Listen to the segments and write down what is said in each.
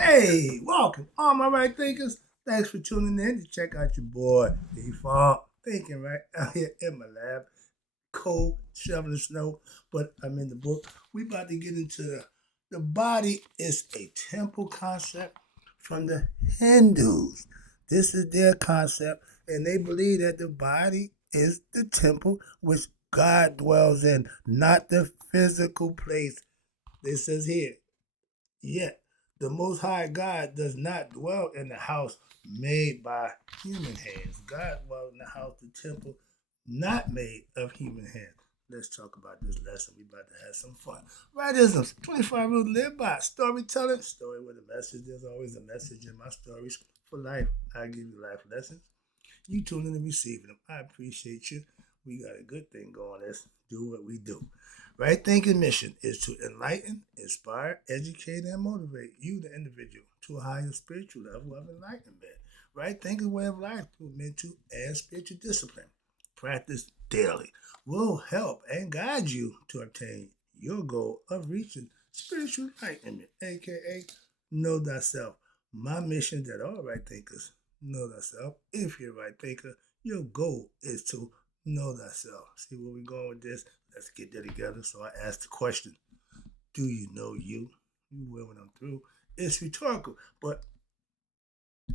Hey, welcome, all my right thinkers. Thanks for tuning in to check out your boy, Default Thinking, right out here in my lab. Cold, shoveling snow, but I'm in the book. We about to get into the body is a temple concept from the Hindus. This is their concept, and they believe that the body is the temple which God dwells in, not the physical place. This says here. Yet the Most High God does not dwell in the house made by human hands. God dwells in the house, the temple, not made of human hands. Let's talk about this lesson. We about to have some fun. Rightisms, 25 rules to live by. Storytelling, story with a message. There's always a message in my stories. For life, I give you life lessons. You tune in and receiving them. I appreciate you. We got a good thing going. Let's do what we do. Right thinking mission is to enlighten, inspire, educate, and motivate you, the individual, to a higher spiritual level of enlightenment. Right thinking way of life through mental and spiritual discipline. Practice daily will help and guide you to obtain your goal of reaching spiritual enlightenment, aka know thyself. My mission is that all right thinkers know thyself. If you're a right thinker, your goal is to know thyself. See where we're going with this? Let's get that together. So I asked the question, do you know you? You will when I'm through. It's rhetorical, but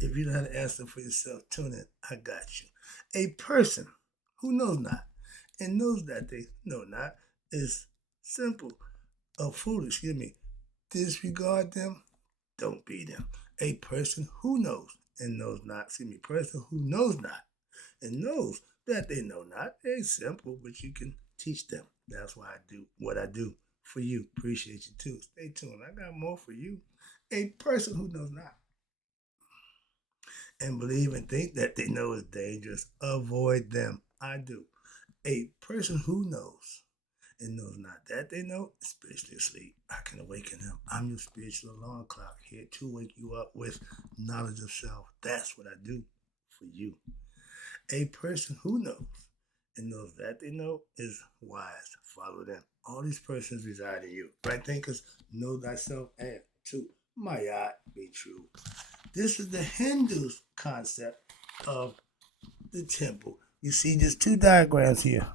if you don't have the answer for yourself, tune in. I got you. A person who knows not and knows that they know not is simple. A fool, excuse me. Disregard them, don't be them. A person who knows and knows not, excuse me, person who knows not and knows that they know not. It's simple, but you can teach them. That's why I do what I do for you. Appreciate you too. Stay tuned. I got more for you. A person who knows not and believe and think that they know is dangerous, avoid them. I do. A person who knows and knows not that they know is spiritually asleep. I can awaken them. I'm your spiritual alarm clock here to wake you up with knowledge of self. That's what I do for you. A person who knows and knows that they know is wise. Follow them. All these persons reside in you. Right thinkers, know thyself and two. Maya be true. This is the Hindus' concept of the temple. You see, there's two diagrams here.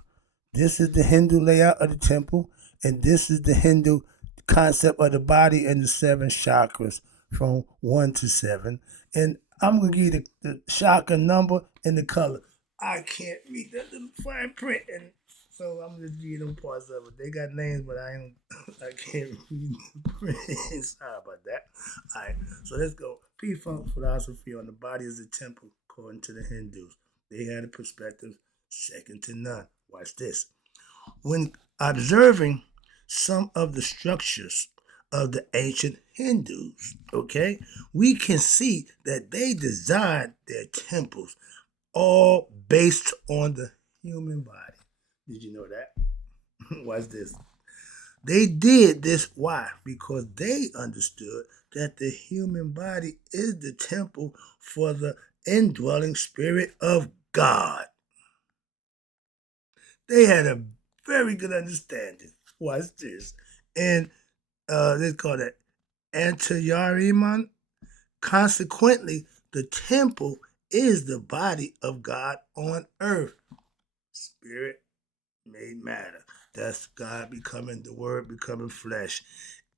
This is the Hindu layout of the temple, and this is the Hindu concept of the body and the seven chakras from 1 to 7. And I'm going to give you the chakra number and the color. I can't read that little fine print, and so I'm just reading them parts of it. They got names, but I can't read the print. Sorry about that. All right, so let's go. P-Funk philosophy on the body as a temple, according to the Hindus. They had a perspective second to none. Watch this. When observing some of the structures of the ancient Hindus, okay, we can see that they designed their temples all based on the human body. Did you know that? Watch this. They did this. Why? Because they understood that the human body is the temple for the indwelling spirit of God. They had a very good understanding. Watch this. And they call it Antayariman. Consequently, the temple is the body of God on earth. Spirit made matter. That's God becoming the Word, becoming flesh.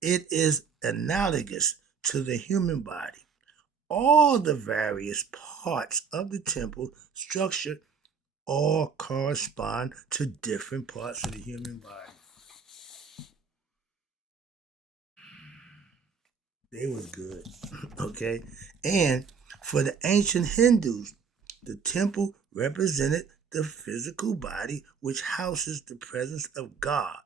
It is analogous to the human body. All the various parts of the temple structure all correspond to different parts of the human body. They was good. Okay? And for the ancient Hindus, the temple represented the physical body which houses the presence of God.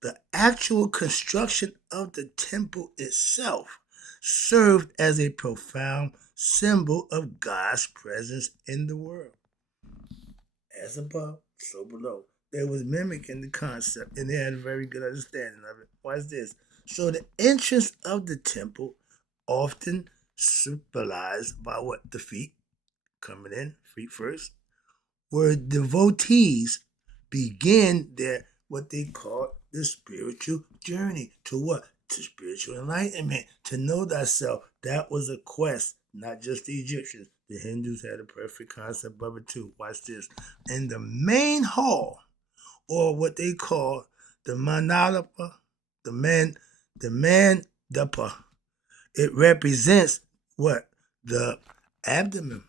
The actual construction of the temple itself served as a profound symbol of God's presence in the world. As above, so below. They was mimicking the concept and they had a very good understanding of it. Watch this. So the entrance of the temple often symbolized by what? The feet coming in, feet first, where devotees begin their what they call the spiritual journey to what? To spiritual enlightenment, to know thyself, that was a quest, not just the Egyptians. The Hindus had a perfect concept of it too. Watch this. In the main hall, or what they call the Manalapa, the Mandapa, it represents what? The abdomen,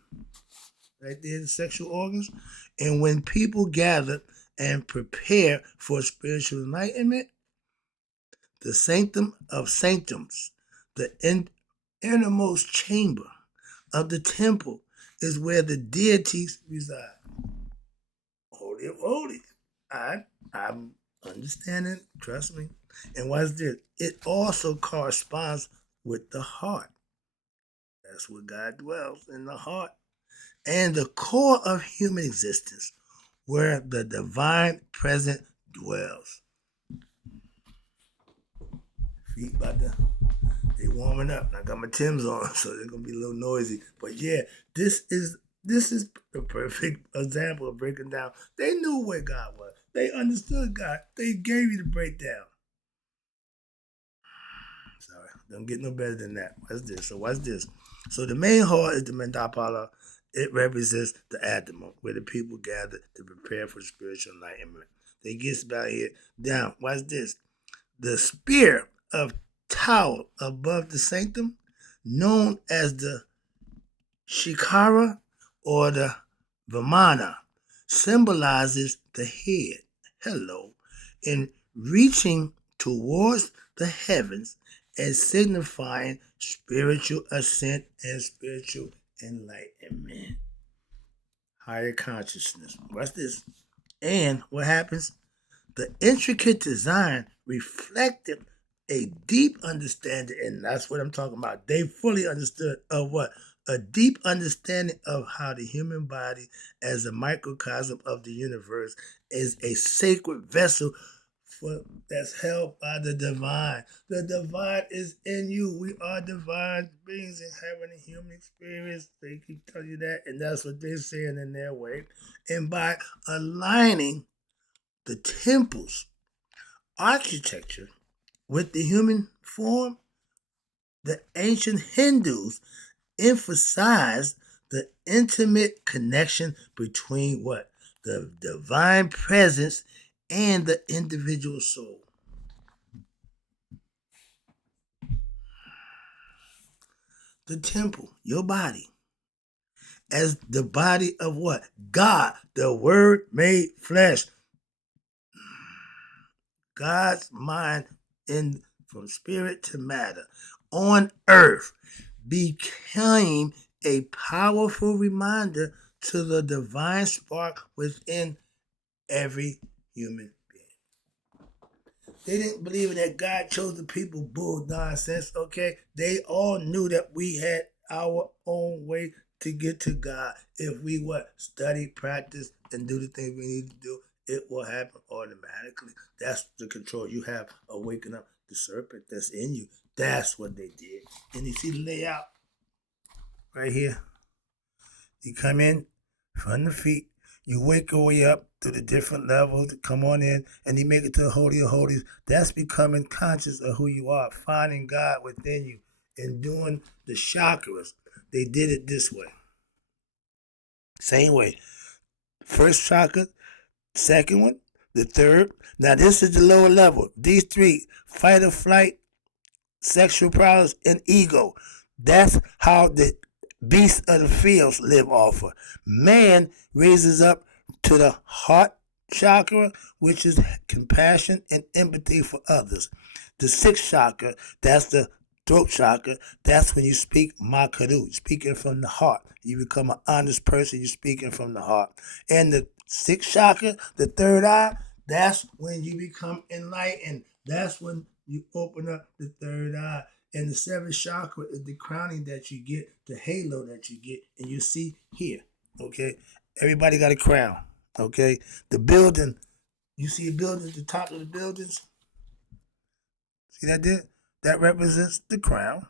right there, the sexual organs. And when people gather and prepare for spiritual enlightenment, the sanctum of sanctums, the innermost chamber of the temple, is where the deities reside. Holy of holies. I'm understanding, trust me. And watch this. It also corresponds with the heart. That's where God dwells, in the heart. And the core of human existence, where the divine present dwells. Feet about to, they warming up. I got my Timbs on, so they're gonna be a little noisy. But yeah, this is the perfect example of breaking down. They knew where God was. They understood God. They gave you the breakdown. Sorry, don't get no better than that. Watch this. So watch this. So the main hall is the Mandapala. It represents the abdomen, where the people gather to prepare for spiritual enlightenment. They get about here down. Watch this. The spear of tower above the sanctum, known as the Shikara or the Vimana, symbolizes the head. Hello. In reaching towards the heavens and signifying spiritual ascent and spiritual enlightenment. Higher consciousness. Watch this. And what happens? The intricate design reflected a deep understanding, and that's what I'm talking about. They fully understood of what? A deep understanding of how the human body, as a microcosm of the universe, is a sacred vessel that's held by the divine. The divine is in you. We are divine beings in having a human experience. They keep telling you that, and that's what they're saying in their way. And by aligning the temple's architecture with the human form, the ancient Hindus emphasized the intimate connection between what? The divine presence and the individual soul. The temple, your body, as the body of what? God, the Word made flesh. God's mind in from spirit to matter on earth became a powerful reminder to the divine spark within every human being. They didn't believe that God chose the people, bull nonsense, okay? They all knew that we had our own way to get to God. If we what? Study, practice, and do the things we need to do, it will happen automatically. That's the control you have of waking up the serpent that's in you. That's what they did. And you see the layout right here. You come in from the feet. You wake your way up to the different levels to come on in, and you make it to the Holy of Holies. That's becoming conscious of who you are, finding God within you, and doing the chakras. They did it this way. Same way. First chakra, second one, the third. Now this is the lower level. These three, fight or flight, sexual problems, and ego. That's how the beasts of the fields live off of. Man raises up to the heart chakra, which is compassion and empathy for others. The sixth chakra, that's the throat chakra. That's when you speak makaru, speaking from the heart. You become an honest person, you're speaking from the heart. And the sixth chakra, the third eye, that's when you become enlightened. That's when you open up the third eye. And the seventh chakra is the crowning that you get, the halo that you get, and you see here, okay? Everybody got a crown, okay? The building, you see a building at the top of the buildings? See that there? That represents the crown.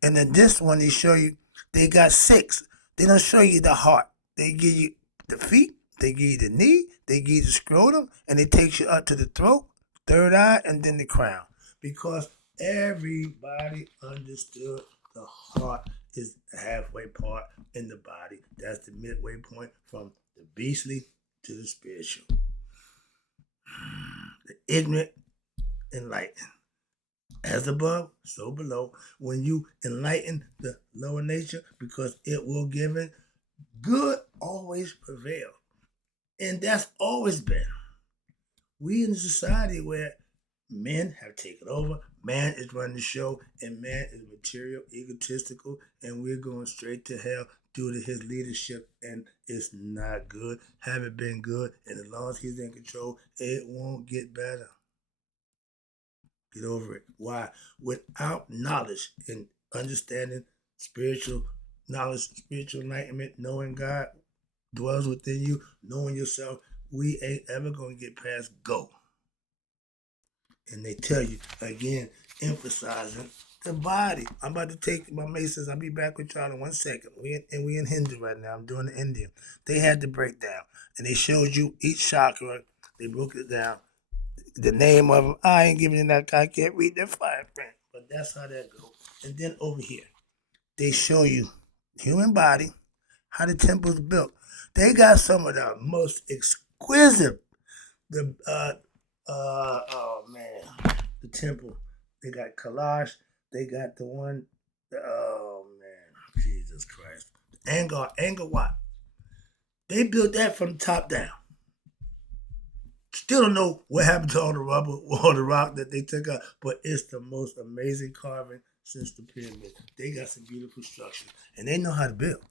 And then this one, they show you, they got six. They don't show you the heart. They give you the feet, they give you the knee, they give you the scrotum, and it takes you up to the throat, third eye, and then the crown. Because everybody understood The heart is the halfway part in the body. That's the midway point from the beastly to the spiritual. The ignorant, enlightened. As above, so below. When you enlighten the lower nature, because it will give it, good always prevail. And that's always been. We in a society where men have taken over, man is running the show, and man is material, egotistical, and we're going straight to hell due to his leadership, and it's not good. Haven't been good, and as long as he's in control, it won't get better. Get over it. Why? Without knowledge and understanding spiritual knowledge, spiritual enlightenment, knowing God dwells within you, knowing yourself, we ain't ever going to get past go. And they tell you, again, emphasizing the body. I'm about to take my masons. I'll be back with y'all in 1 second. We in Hindu right now. I'm doing the Indian. They had the breakdown. And they showed you each chakra. They broke it down. The name of them. I ain't giving you that. I can't read that fine print. But that's how that goes. And then over here, they show you human body, how the temple's built. They got some of the most exquisite, oh man, the temple. They got Kalash. They got the one, oh man, Jesus Christ. Angkor Wat. They built that from the top down. Still don't know what happened to all the rubber, all the rock that they took out, but it's the most amazing carving since the pyramid. They got some beautiful structures, and they know how to build.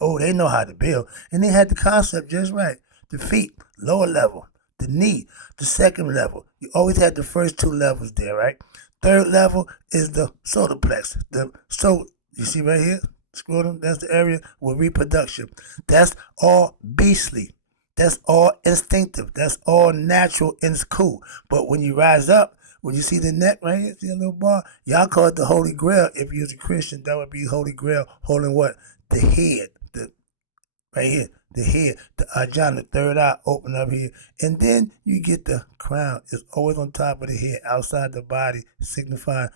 Oh, they know how to build, and they had the concept just right. The feet, lower level. The knee, the second level. You always had the first 2 levels there, right? Third level is the solar plexus. You see right here, scrotum. That's the area with reproduction. That's all beastly. That's all instinctive. That's all natural and it's cool. But when you rise up, when you see the neck right here, see a little bar? Y'all call it the Holy Grail. If you're a Christian, that would be Holy Grail holding what? The head. Right here. The head. The ajna, the third eye, open up here. And then you get the crown. It's always on top of the head, outside the body, signifying.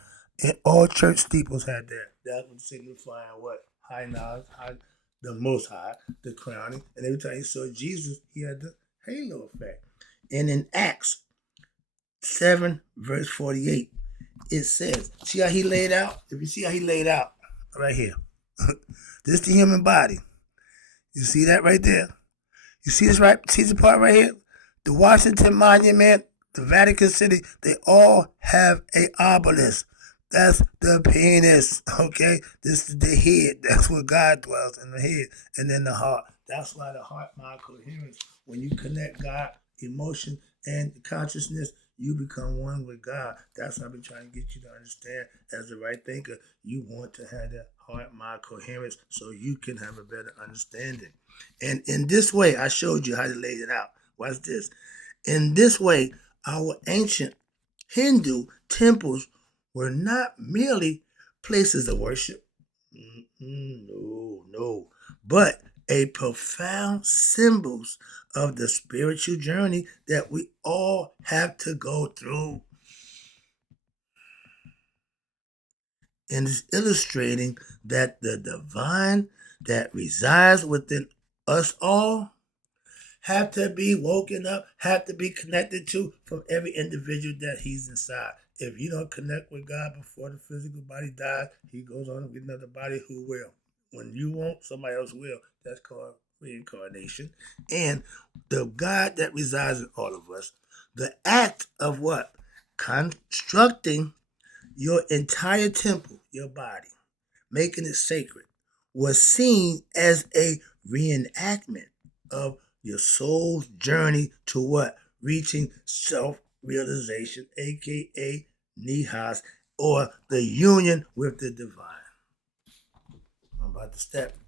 And all church steeples had that. That was signifying what? High knowledge, the most high, the crowning. And every time you saw Jesus, he had the halo effect. And in Acts 7, verse 48, it says, see how he laid out? If you see how he laid out, right here. This is the human body. You see that right there? You see this right? See the part right here? The Washington Monument, the Vatican City, they all have a obelisk. That's the penis, okay? This is the head. That's where God dwells, in the head. And then the heart. That's why the heart-mind coherence. When you connect God, emotion, and consciousness, you become one with God. That's what I've been trying to get you to understand. As a right thinker, you want to have that heart-mind coherence so you can have a better understanding. And in this way, I showed you how to lay it out. Watch this. In this way, our ancient Hindu temples were not merely places of worship. No. But a profound symbols of the spiritual journey that we all have to go through. And it's illustrating that the divine that resides within us all have to be woken up, have to be connected to from every individual that he's inside. If you don't connect with God before the physical body dies, he goes on to get another body who will. When you won't, somebody else will. That's called reincarnation. And the God that resides in all of us, the act of what? Constructing your entire temple, your body, making it sacred, was seen as a reenactment of your soul's journey to what? Reaching self-realization, aka nihas, or the union with the divine. I'm about to step.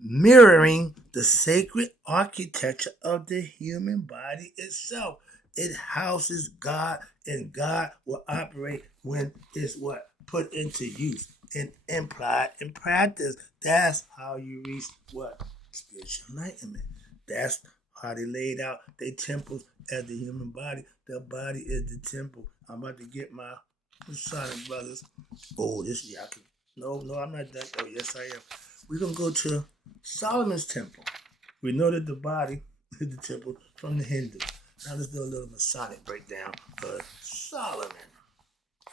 Mirroring the sacred architecture of the human body itself. It houses God, and God will operate when it's what? Put into use and implied in practice. That's how you reach what? Spiritual enlightenment. That's how they laid out their temples as the human body. The body is the temple. I'm about to get my Sonic brothers. Oh, this y'all can No, no, I'm not done. Oh, yes, I am. We're going to go to Solomon's temple. We know that the body is the temple from the Hindu. Now let's do a little Masonic breakdown of Solomon.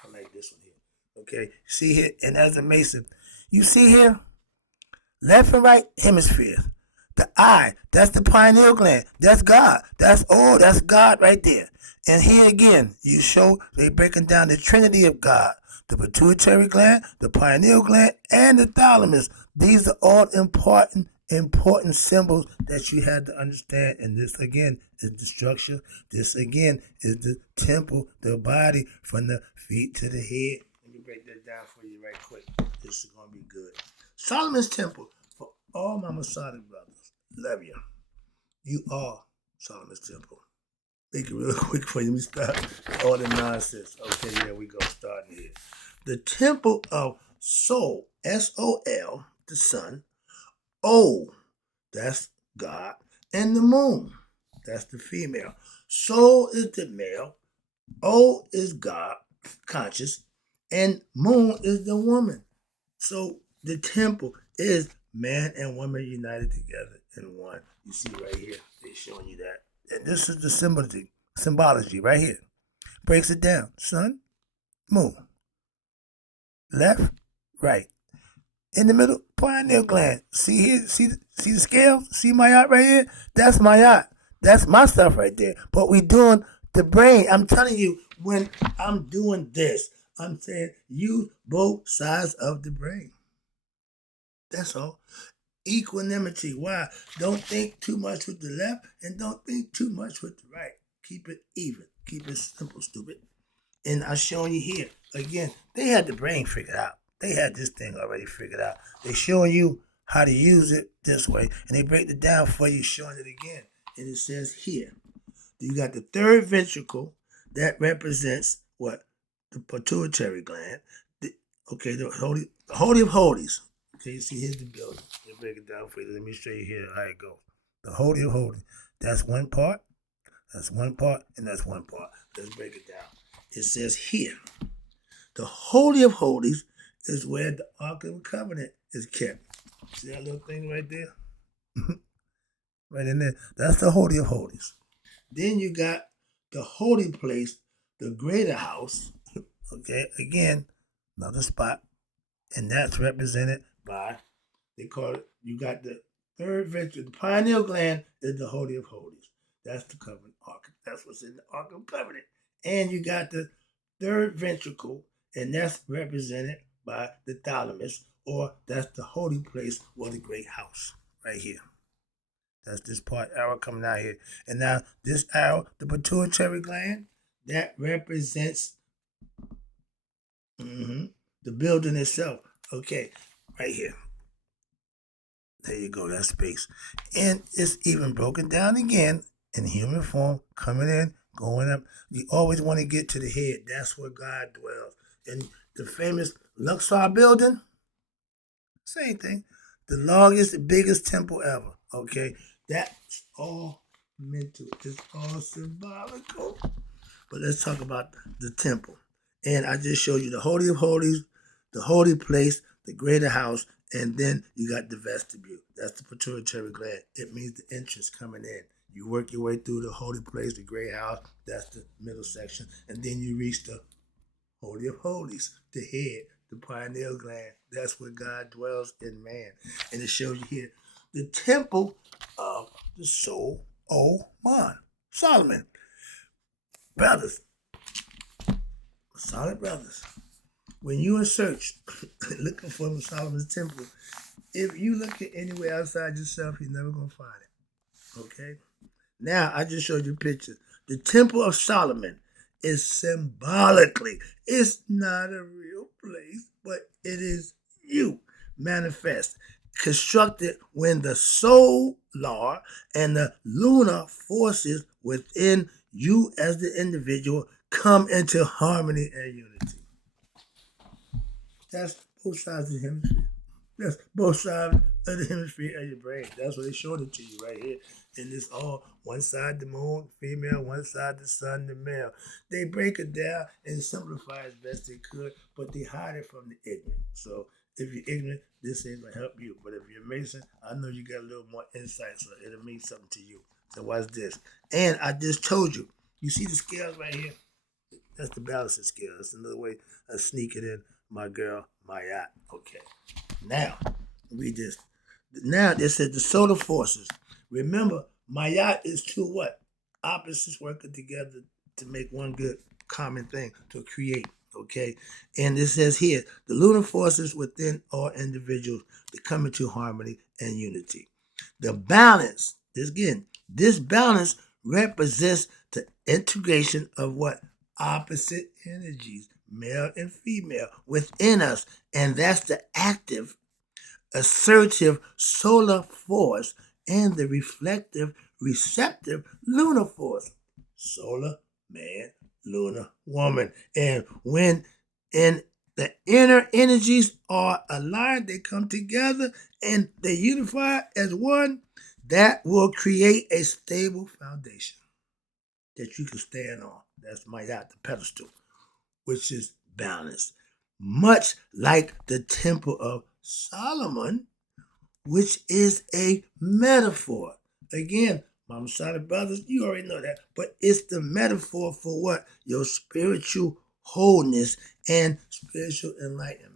I like this one here. Okay, see here, and as a Mason, you see here, left and right hemispheres. The eye, that's the pineal gland. That's God. That's God right there. And here again, you show they breaking down the Trinity of God. The pituitary gland, the pineal gland, and the thalamus. These are all important symbols that you had to understand. And this again is the structure. This again is the temple, the body from the feet to the head. Let me break that down for you right quick. This is gonna be good. Solomon's temple for all my Masonic brothers. Love you. You are Solomon's temple. Make it real quick for you. Let me stop all the nonsense. Okay, yeah, we go starting here. The temple of Sol, S-O-L, the sun. O, that's God. And the moon, that's the female. Sol is the male. O is God, conscious. And moon is the woman. So the temple is man and woman united together in one. You see right here, they're showing you that. And this is the symbology right here. Breaks it down. Sun, moon, left, right. In the middle, pineal gland. See here, see the scale? See my art right here? That's my art. That's my stuff right there. But we doing the brain. I'm telling you, when I'm doing this, I'm saying use both sides of the brain. That's all. Equanimity. Why? Don't think too much with the left and don't think too much with the right. Keep it even. Keep it simple, stupid. And I'm showing you here. Again, they had the brain figured out. They had this thing already figured out. They're showing you how to use it this way. And they break it down for you, showing it again. And it says here, you got the third ventricle that represents what? The pituitary gland. The holy of holies. Okay, you see, here's the building. Let me break it down for you. Let me show you here how it goes. The holy of holies. That's one part. That's one part, and that's one part. Let's break it down. It says here, the holy of holies is where the Ark of the Covenant is kept. See that little thing right there? Right in there. That's the holy of holies. Then you got the holy place, the greater house. Okay, again, another spot. And that's represented by, they call it, you got the third ventricle. The pineal gland is the holy of holies. That's the covenant ark. That's what's in the Ark of Covenant. And you got the third ventricle, and that's represented by the thalamus, or that's the holy place or the great house right here. That's this part arrow coming out here. And now this arrow, the pituitary gland, that represents the building itself. Okay, right here. There you go, that space. And it's even broken down again in human form, coming in, going up. You always want to get to the head. That's where God dwells. And the famous Luxor building, same thing. The longest, biggest temple ever. Okay, that's all mental. It's all symbolical. But let's talk about the temple. And I just showed you the Holy of Holies, the holy place, the greater house, and then you got the vestibule. That's the pituitary gland. It means the entrance coming in. You work your way through the holy place, the great house, that's the middle section, and then you reach the Holy of Holies, the head, the pineal gland. That's where God dwells in man. And it shows you here the temple of the soul, Solomon. Brothers, solid brothers, when you in search, looking for Solomon's temple, if you look at anywhere outside yourself, you're never going to find it. Okay? Now, I just showed you pictures. The temple of Solomon is symbolically, it's not a real place, but it is you manifest. Constructed when the solar and the lunar forces within you as the individual come into harmony and unity. That's both sides of the hemisphere. That's both sides of the hemisphere of your brain. That's what they showed it to you right here. And it's all one side the moon, female, one side the sun, the male. They break it down and simplify as best they could, but they hide it from the ignorant. So If you're ignorant, this ain't gonna help you. But if you're Mason, I know you got a little more insight, so it'll mean something to you. So watch this. And I just told you, you see the scales right here? That's the balancing scale. That's another way of sneaking in my girl, Mayat. Okay. Now, read this. Now, it says the solar forces. Remember, Mayat is two what? Opposites working together to make one good common thing, to create. Okay. And it says here, the lunar forces within all individuals to come into harmony and unity. The balance, this balance represents the integration of what? Opposite energies, male and female, within us. And that's the active, assertive solar force and the reflective, receptive lunar force. Solar, man, lunar, woman. And when in the inner energies are aligned, they come together and they unify as one, that will create a stable foundation that you can stand on. That's my yacht, the pedestal, which is balanced. Much like the Temple of Solomon, which is a metaphor. Again, Mama Shada brothers, you already know that, but it's the metaphor for what? Your spiritual wholeness and spiritual enlightenment.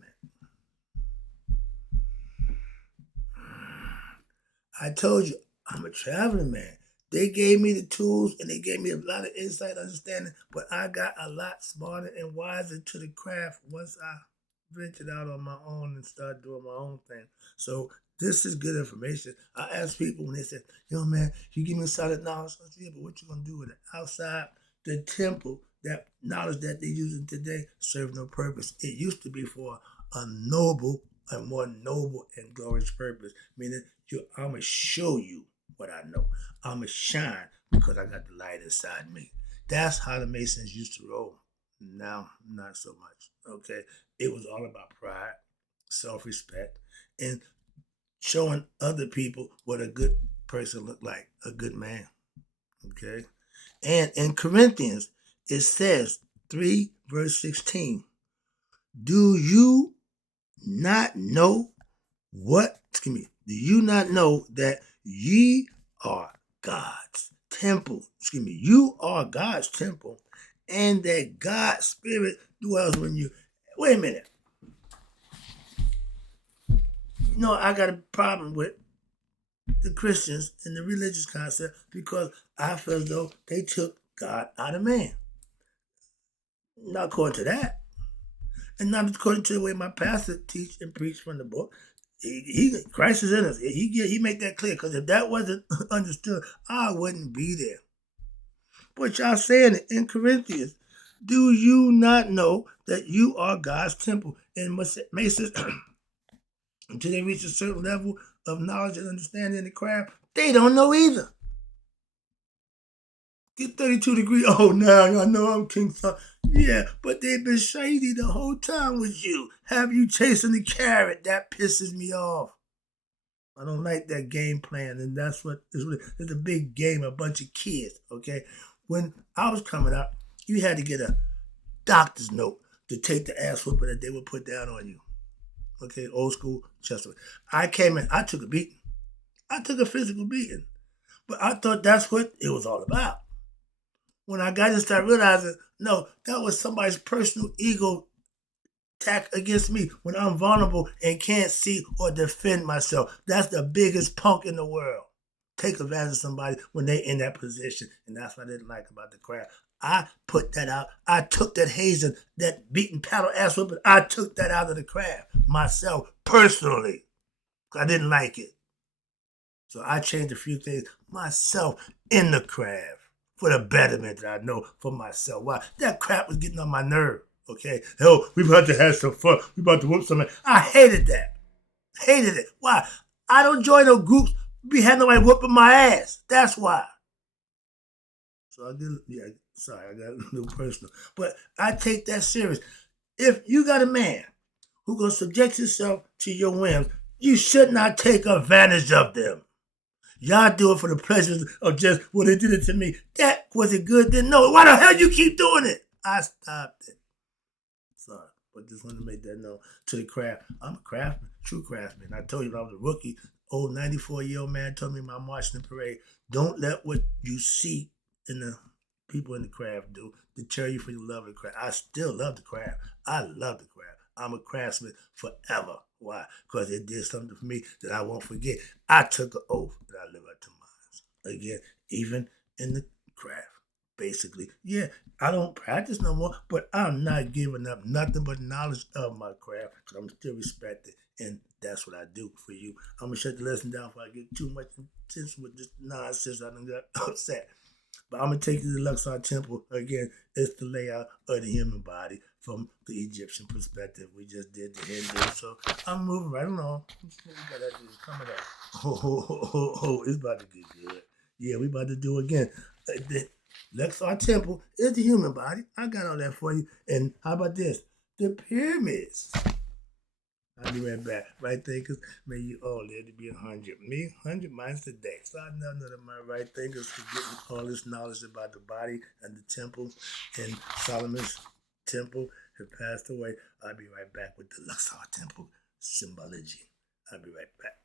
I told you, I'm a traveling man. They gave me the tools and they gave me a lot of insight, understanding, but I got a lot smarter and wiser to the craft once I ventured out on my own and started doing my own thing. So this is good information. I ask people when they say, yo man, you give me solid knowledge. I say, yeah, but what you gonna do with it? Outside the temple, that knowledge that they're using today serves no purpose. It used to be for a more noble and glorious purpose, meaning I'm going to show you what I know. I'm going to shine because I got the light inside me. That's how the Masons used to roll. Now, not so much. Okay? It was all about pride, self-respect, and showing other people what a good person looked like, a good man. Okay? And in Corinthians, it says, 3 verse 16, do you not know do you not know that ye are God's temple? You are God's temple, and that God's spirit dwells in you. Wait a minute. I got a problem with the Christians and the religious concept because I feel as though they took God out of man. Not according to that. And not according to the way my pastor teach and preach from the book. Christ is in us. He make that clear, because if that wasn't understood, I wouldn't be there. But y'all saying it in Corinthians, do you not know that you are God's temple? And Masons, until they reach a certain level of knowledge and understanding in the craft, they don't know either. Get 32 degrees. Oh, now I know I'm King Thug. Yeah, but they've been shady the whole time with you. Have you chasing the carrot? That pisses me off. I don't like that game plan, and that's what it's a big game, a bunch of kids, okay? When I was coming up, you had to get a doctor's note to take the ass whooping that they would put down on you. Okay, old school Chester. I came in, I took a beating. I took a physical beating. But I thought that's what it was all about. When I got to start realizing, no, that was somebody's personal ego attack against me when I'm vulnerable and can't see or defend myself. That's the biggest punk in the world. Take advantage of somebody when they're in that position. And that's what I didn't like about the crowd. I put that out. I took that hazing, that beating paddle ass whipping, I took that out of the crowd myself personally. I didn't like it. So I changed a few things myself in the craft for the betterment that I know for myself. Why? That crap was getting on my nerve. Okay? Oh, we about to have some fun. We about to whoop somebody. I hated that. Hated it. Why? I don't join no groups. Be having nobody whooping my ass. That's why. So I did. Yeah. Sorry, I got a little personal. But I take that serious. If you got a man who gonna subject himself to your whims, you should not take advantage of them. Y'all do it for the pleasures of just, well, they did it to me. Was it good? Then no. Why the hell you keep doing it? I stopped it. Sorry. but just want to make that known to the craft. I'm a craftsman, true craftsman. I told you when I was a rookie, old 94-year-old man told me in my marching parade, don't let what you see in the people in the craft do deter you from your love of the craft. I still love the craft. I love the craft. I'm a craftsman forever. Why? Because it did something for me that I won't forget. I took an oath that I live up to mine. Again, even in the craft. Basically, yeah, I don't practice no more, but I'm not giving up nothing but knowledge of my craft because I'm still respected, and that's what I do for you. I'm gonna shut the lesson down before I get too much intense with this nonsense. I done got upset. But I'm gonna take you to the Luxor Temple again. It's the layout of the human body from the Egyptian perspective. We just did the Hindu, so I'm moving right along. We got that coming up. It's about to get good. Yeah, we about to do again. The Luxor Temple is the human body. I got all that for you. And how about this? The pyramids. I'll be right back. Right thinkers, may you all live to be 100. Me, 100 miles a day. So I know that my right thinkers for getting all this knowledge about the body and the temple and Solomon's temple have passed away. I'll be right back with the Luxor Temple symbology. I'll be right back.